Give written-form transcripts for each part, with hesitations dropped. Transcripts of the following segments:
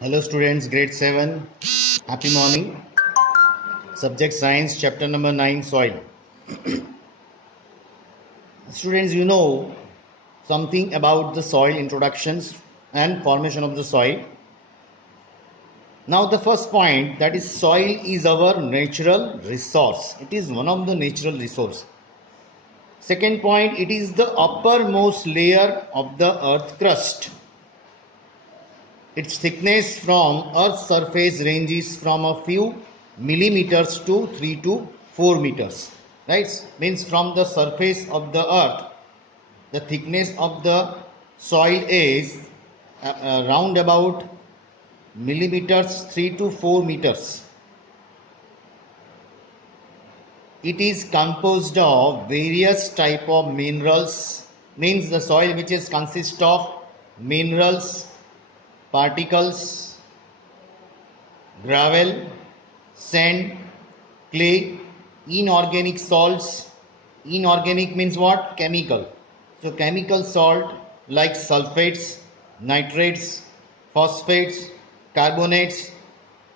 Hello students, grade 7. Happy morning. Subject science, chapter number 9, soil. Students, you know something about the soil introductions and formation of the soil. Now the first point, that is soil is our natural resource. It is one of the natural resource. Second point, it is the uppermost layer of the earth crust. Its thickness from Earth's surface ranges from a few millimeters to 3 to 4 meters. Right? Means from the surface of the Earth, the thickness of the soil is round about millimeters 3 to 4 meters. It is composed of various type of minerals. Means the soil which is consist of minerals, particles, gravel, sand, clay, inorganic salts. Inorganic means what? Chemical. So chemical salt like sulfates, nitrates, phosphates, carbonates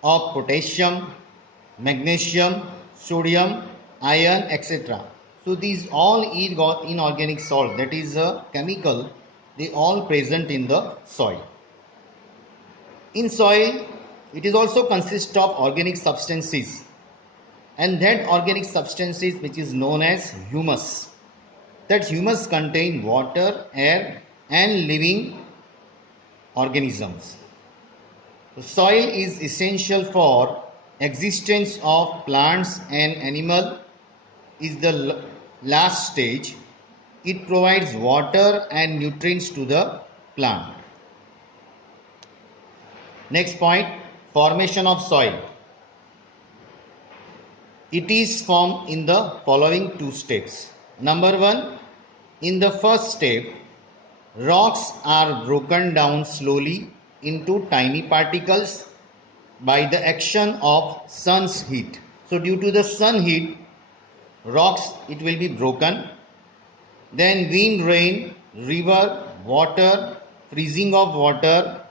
of potassium, magnesium, sodium, iron, etc. So these all inorganic salt, that is a chemical, they all present in the soil. In soil, it is also consist of organic substances, and that organic substances which is known as humus. That humus contain water, air and living organisms. The soil is essential for existence of plants and animal. Is the last stage. It provides water and nutrients to the plant. Next point, formation of soil. It is formed in the following two steps. Number one, in the first step, rocks are broken down slowly into tiny particles by the action of sun's heat. So due to the sun heat, rocks it will be broken. Then wind, rain, river, water, freezing of water,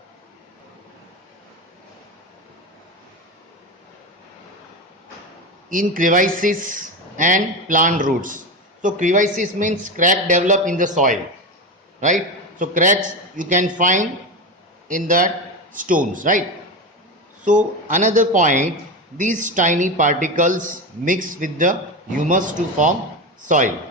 in crevices and plant roots. So crevices means crack develop in the soil, right? So cracks you can find in that stones, right? So another point, these tiny particles mix with the humus to form soil.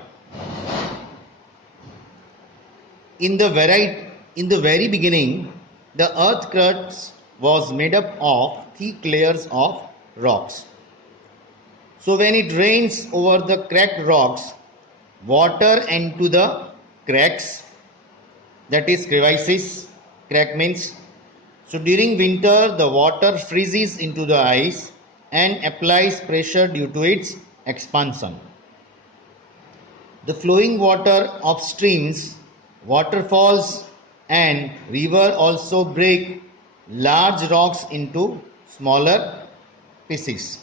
In the very beginning, the earth crust was made up of thick layers of rocks. So when it rains over the cracked rocks, water into the cracks, that is crevices, crack means. So during winter, the water freezes into the ice and applies pressure due to its expansion. The flowing water of streams, waterfalls and river also break large rocks into smaller pieces.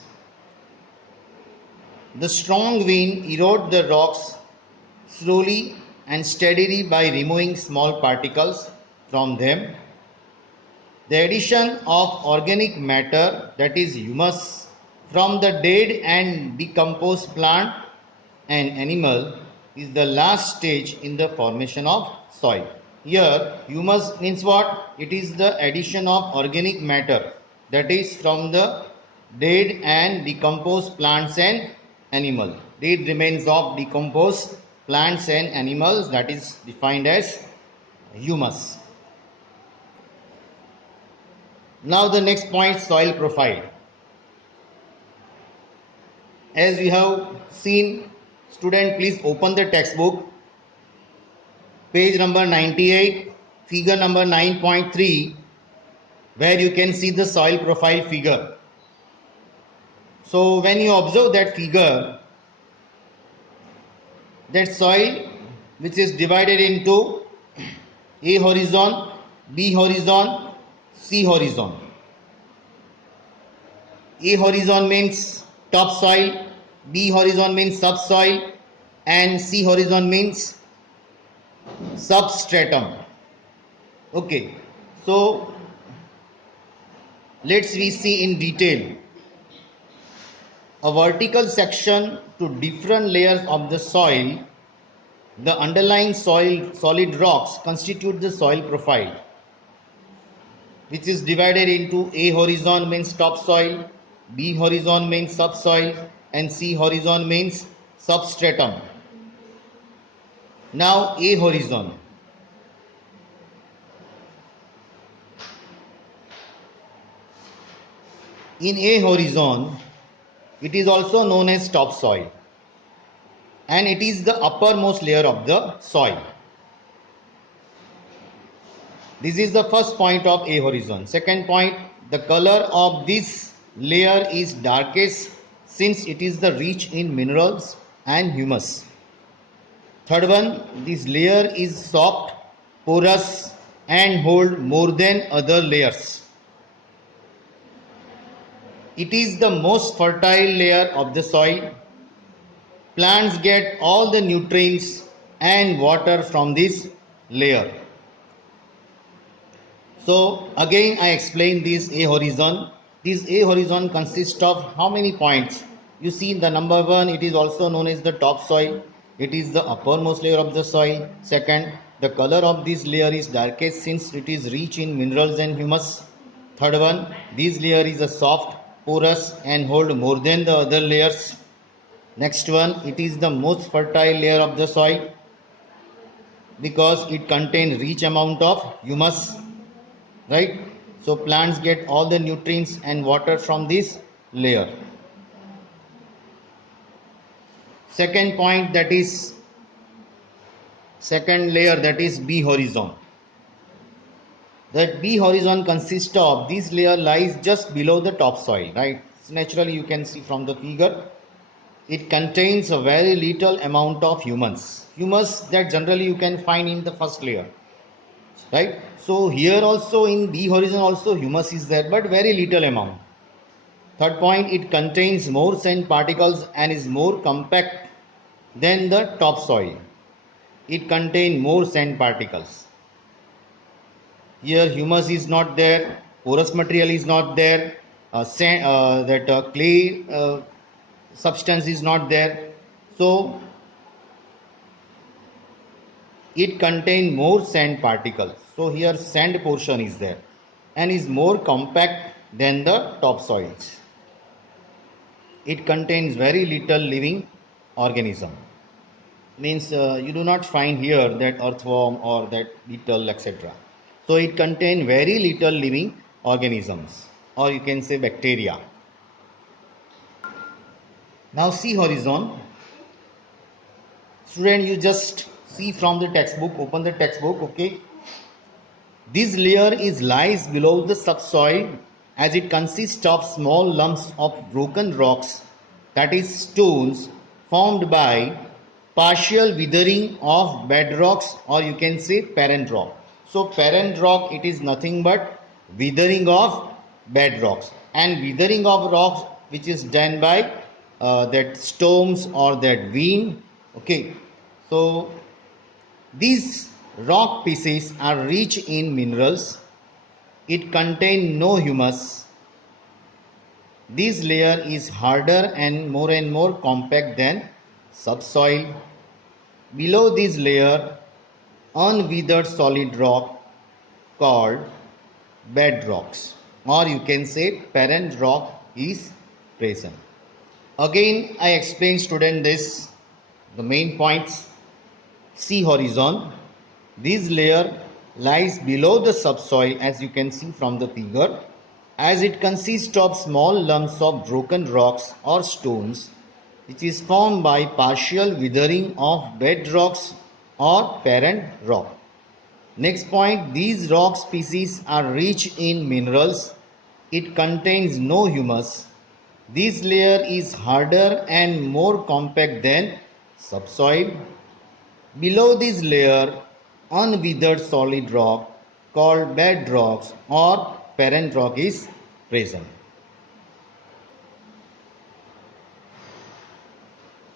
The strong wind erodes the rocks slowly and steadily by removing small particles from them. The addition of organic matter, that is humus, from the dead and decomposed plant and animal is the last stage in the formation of soil. Here humus means what? It is the addition of organic matter, that is from the dead and decomposed plants and animal. Dead remains of decomposed plants and animals, that is defined as humus. Now the next point, soil profile. As we have seen, student, please open the textbook, page number 98, figure number 9.3, where you can see the soil profile figure. So when you observe that figure, that soil which is divided into A horizon, B horizon, C horizon. A horizon means topsoil, B horizon means subsoil and C horizon means substratum. Okay, so let's we see in detail a vertical section to different layers of the soil. The underlying soil solid rocks constitute the soil profile, which is divided into A horizon means topsoil, B horizon means subsoil, and C horizon means substratum. Now A horizon. In A horizon, it is also known as topsoil, and it is the uppermost layer of the soil. This is the first point of A horizon. Second point, the color of this layer is darkest since it is the rich in minerals and humus. Third one, this layer is soft, porous and hold more than other layers. It is the most fertile layer of the soil. Plants get all the nutrients and water from this layer. So again I explain this A horizon. This A horizon consists of how many points? You see the number 1, it is also known as the topsoil. It is the uppermost layer of the soil. Second, the color of this layer is darkest since it is rich in minerals and humus. Third one, this layer is a soft, porous and hold more than the other layers. Next one, it is the most fertile layer of the soil because it contains rich amount of humus, right? So plants get all the nutrients and water from this layer. Second point, that is second layer, that is B horizon. That B horizon consists of, this layer lies just below the topsoil, right? So naturally you can see from the figure, it contains a very little amount of humus that generally you can find in the first layer, right? So here also in B horizon also humus is there, but very little amount. Third point, it contains more sand particles and is more compact than the topsoil. It contains more sand particles. Here humus is not there, porous material is not there, clay substance is not there. So it contains more sand particles. So here sand portion is there and is more compact than the topsoils. It contains very little living organism. Means you do not find here that earthworm or that beetle, etc. So it contains very little living organisms, or you can say bacteria. Now see horizon. Student, you just see from the textbook, open the textbook, okay. This layer is lies below the subsoil as it consists of small lumps of broken rocks, that is stones, formed by partial withering of bedrocks, or you can say parent rock. So parent rock, it is nothing but withering of bedrocks, and withering of rocks which is done by that storms or that wind. Okay, so these rock pieces are rich in minerals. It contains no humus. This layer is harder and more compact than subsoil. Below this layer, unweathered solid rock called bedrocks, or you can say parent rock is present. Again, I explain student this, the main points. See horizon. This layer lies below the subsoil as you can see from the figure, as it consists of small lumps of broken rocks or stones which is formed by partial withering of bedrocks or parent rock. Next point, these rock species are rich in minerals. It contains no humus. This layer is harder and more compact than subsoil. Below this layer, unweathered solid rock called bedrocks or parent rock is present.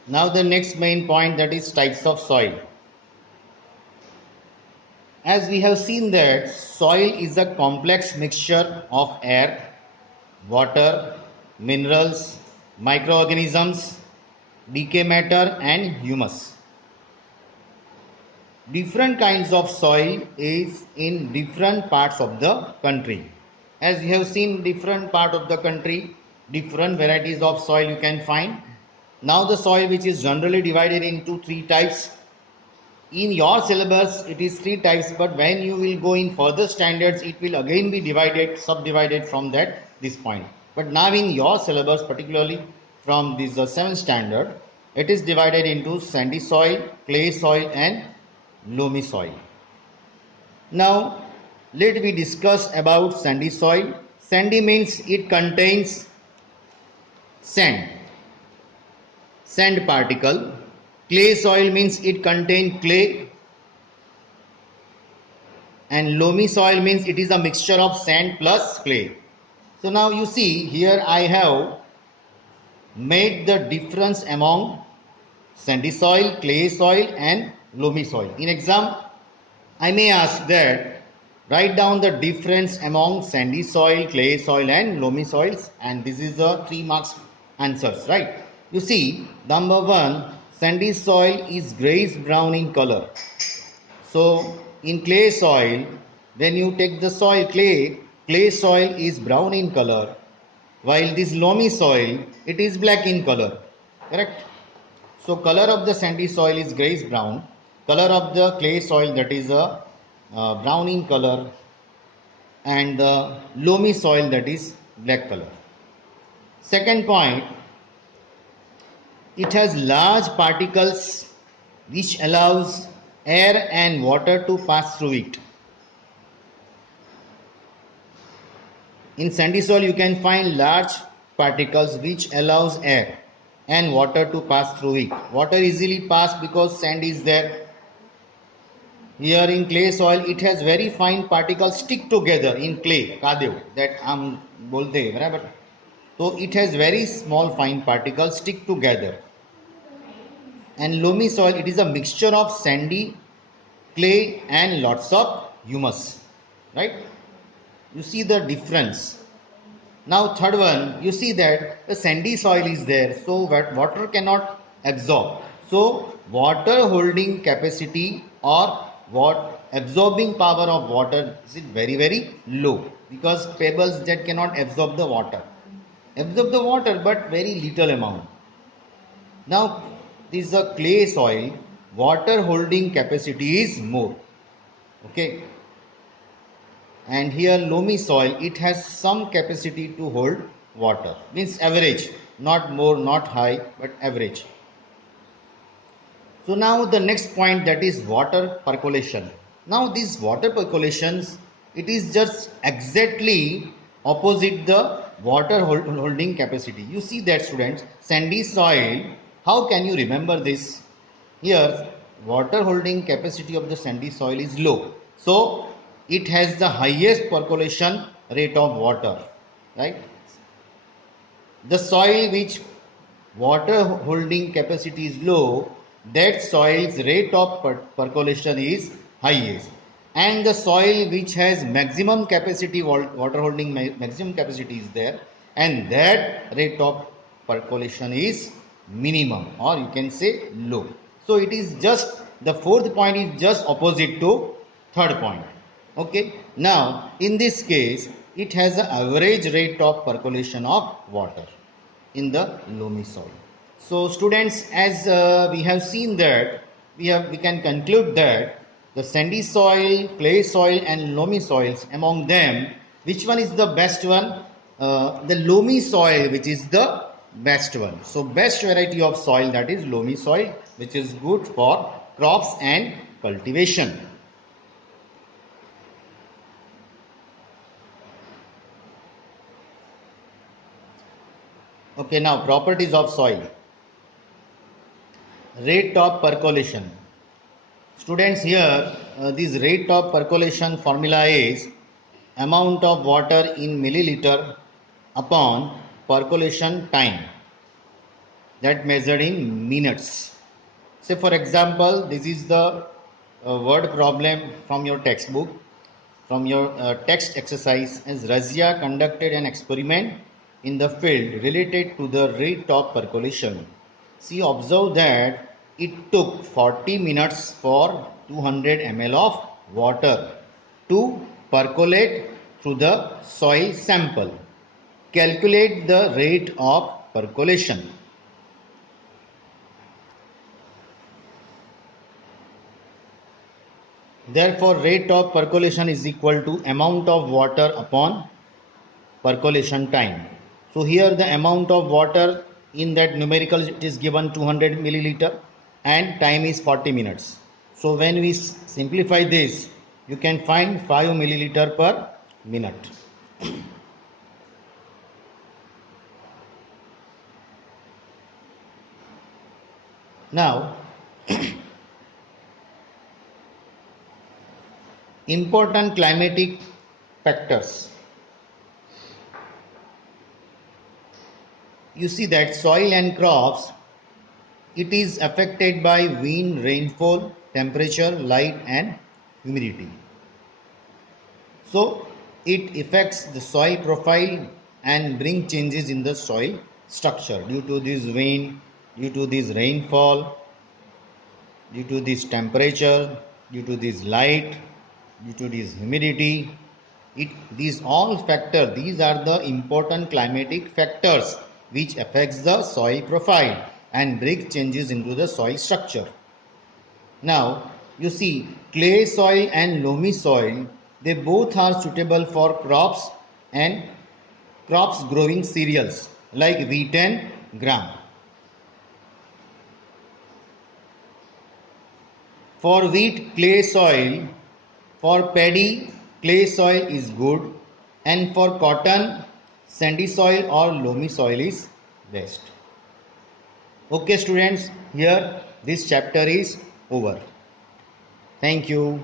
Now the next main point, that is types of soil. As we have seen that soil is a complex mixture of air, water, minerals, microorganisms, decay matter and humus. Different kinds of soil is in different parts of the country. As you have seen different part of the country, different varieties of soil you can find. Now the soil which is generally divided into three types. In your syllabus it is three types, but when you will go in further standards it will again be divided, subdivided from that this point. But now in your syllabus, particularly from this 7th standard, it is divided into sandy soil, clay soil and loamy soil. Now let me discuss about sandy soil. Sandy means it contains sand, sand particle. Clay soil means it contains clay, and loamy soil means it is a mixture of sand plus clay. So now you see here I have made the difference among sandy soil, clay soil and loamy soil. In exam I may ask that write down the difference among sandy soil, clay soil and loamy soils, and this is the 3 marks answers, right? You see, number 1, sandy soil is grayish brown in color. So in clay soil, when you take the soil clay soil is brown in color, while this loamy soil, it is black in color, correct? So color of the sandy soil is grayish brown, color of the clay soil, that is a brown in color, and the loamy soil, that is black color. Second point, it has large particles which allows air and water to pass through it. In sandy soil you can find large particles which allows air and water to pass through it. Water easily pass because sand is there. Here in clay soil it has very fine particles stick together in clay, kadev, that हम बोलते हैं बराबर. So it has very small fine particles stick together. And loamy soil, it is a mixture of sandy, clay and lots of humus, right? You see the difference. Now third one, you see that the sandy soil is there, so water cannot absorb. So water holding capacity or what absorbing power of water is very low, because pebbles that cannot absorb the water but very little amount. Now this is a clay soil, water holding capacity is more, okay. And here loamy soil, it has some capacity to hold water, means average, not more not high but average. So now the next point, that is water percolation. Now these water percolations, it is just exactly opposite the water holding capacity. You see that students, sandy soil, how can you remember this? Here water holding capacity of the sandy soil is low, so it has the highest percolation rate of water, right? The soil which water holding capacity is low, that soil's rate of percolation is highest, and the soil which has maximum capacity, water holding maximum capacity is there, and that rate of percolation is minimum, or you can say low. So it is just, the fourth point is just opposite to third point, okay. Now in this case it has an average rate of percolation of water in the loamy soil. So students, as we have seen that we can conclude that the sandy soil, clay soil and loamy soils, among them which one is the best one? The loamy soil, which is the best one. So best variety of soil, that is loamy soil, which is good for crops and cultivation. Okay, now properties of soil. Rate of percolation. Students, here this rate of percolation formula is amount of water in milliliter upon percolation time, that measured in minutes. Say for example, this is the word problem from your textbook, from your text exercise, as Razia conducted an experiment in the field related to the rate of percolation. She observed that it took 40 minutes for 200 ml of water to percolate through the soil sample. Calculate the rate of percolation. Therefore, rate of percolation is equal to amount of water upon percolation time. So here the amount of water in that numerical it is given 200 milliliter and time is 40 minutes. So when we simplify this, you can find 5 milliliter per minute. Now, important climatic factors. You see that soil and crops, it is affected by wind, rainfall, temperature, light and humidity. So it affects the soil profile and bring changes in the soil structure due to this wind, due to this rainfall, due to this temperature, due to this light, due to this humidity. These all factors, these are the important climatic factors which affects the soil profile and bring changes into the soil structure. Now, you see, clay soil and loamy soil, they both are suitable for crops and crops growing cereals like wheat and gram. For wheat, clay soil. For paddy, clay soil is good, and for cotton, sandy soil or loamy soil is best. Okay, students, here this chapter is over. Thank you.